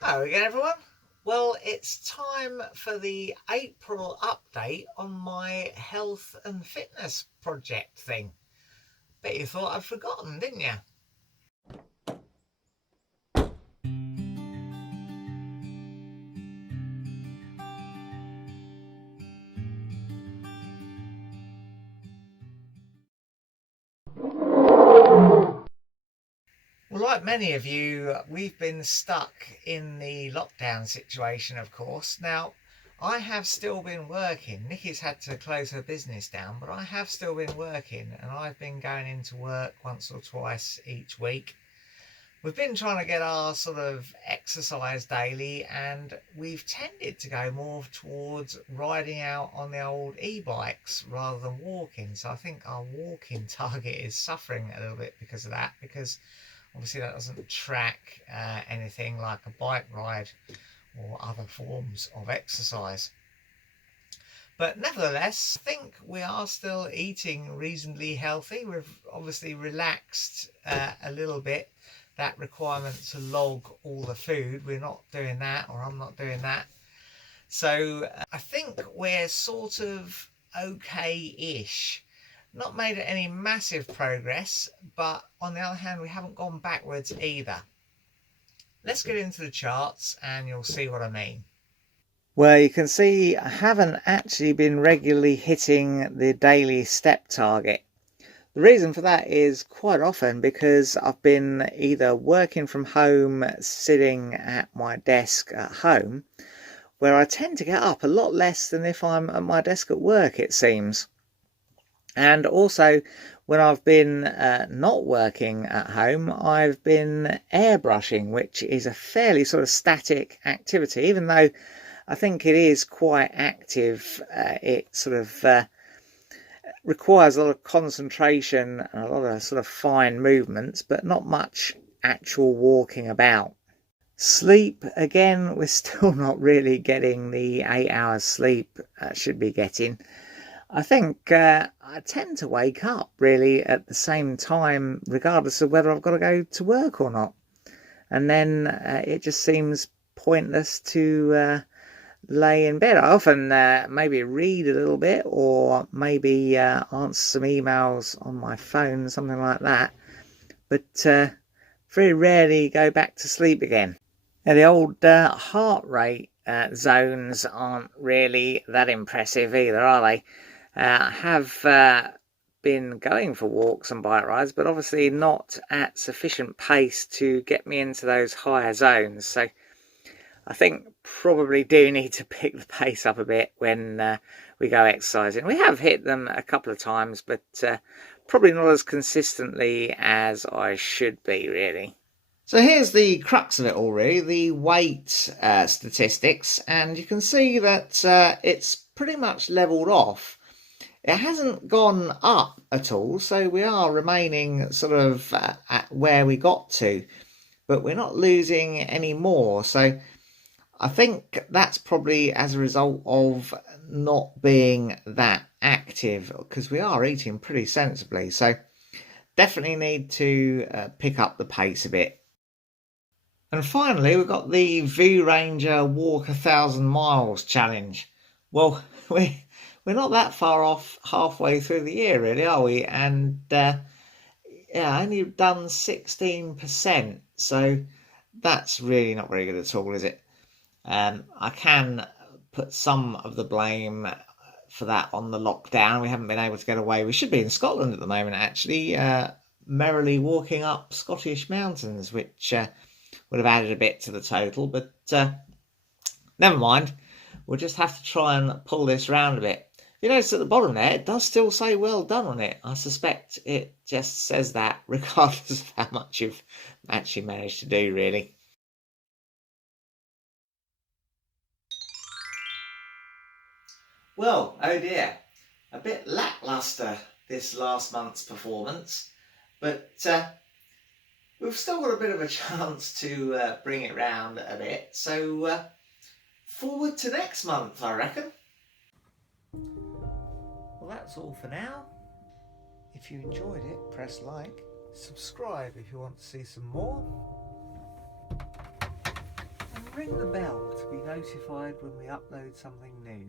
Hello again, everyone. Well, it's time for the April update on my health and fitness project thing. Bet you thought I'd forgotten, didn't you? Well, like many of you, we've been stuck in the lockdown situation, of course. Now, I have still been working. Nikki's had to close her business down, but I have still been working and I've been going into work once or twice each week. We've been trying to get our sort of exercise daily, and we've tended to go more towards riding out on the old e-bikes rather than walking. So I think our walking target is suffering a little bit because of that, because obviously that doesn't track anything like a bike ride or other forms of exercise. But nevertheless, I think we are still eating reasonably healthy. We've obviously relaxed a little bit that requirement to log all the food. We're not doing that, or I'm not doing that. So I think we're sort of okay-ish. Not made any massive progress, but on the other hand, we haven't gone backwards either. Let's get into the charts and you'll see what I mean. Well, you can see I haven't actually been regularly hitting the daily step target. The reason for that is quite often because I've been either working from home, sitting at my desk at home, where I tend to get up a lot less than if I'm at my desk at work, it seems. And also, when I've been not working at home, I've been airbrushing, which is a fairly sort of static activity, even though I think it is quite active. It sort of requires a lot of concentration and a lot of sort of fine movements, but not much actual walking about. Sleep, again, we're still not really getting the 8 hours sleep I should be getting. I think I tend to wake up really at the same time, regardless of whether I've got to go to work or not. And then it just seems pointless to lay in bed. I often maybe read a little bit, or maybe answer some emails on my phone, something like that. But very rarely go back to sleep again. Now, the old heart rate zones aren't really that impressive either, are they? I have been going for walks and bike rides, but obviously not at sufficient pace to get me into those higher zones. So I think probably do need to pick the pace up a bit when we go exercising. We have hit them a couple of times, but probably not as consistently as I should be, really. So here's the crux of it all, really, the weight statistics, and you can see that it's pretty much leveled off. It hasn't gone up at all, so we are remaining sort of at where we got to, but we're not losing any more. So I think that's probably as a result of not being that active, because we are eating pretty sensibly. So definitely need to pick up the pace a bit. And finally, we've got the V Ranger Walk 1,000 miles challenge. Well, we're not that far off halfway through the year, really, are we? And yeah, only done 16%. So that's really not very good at all, is it? I can put some of the blame for that on the lockdown. We haven't been able to get away. We should be in Scotland at the moment, actually, merrily walking up Scottish mountains, which would have added a bit to the total, but never mind. We'll just have to try and pull this round a bit. You notice at the bottom there, it does still say well done on it. I suspect it just says that regardless of how much you've actually managed to do, really. Well, oh dear, a bit lackluster this last month's performance, but we've still got a bit of a chance to bring it round a bit, so forward to next month, I reckon. Well, that's all for now. If you enjoyed it, press like, subscribe if you want to see some more, and ring the bell to be notified when we upload something new.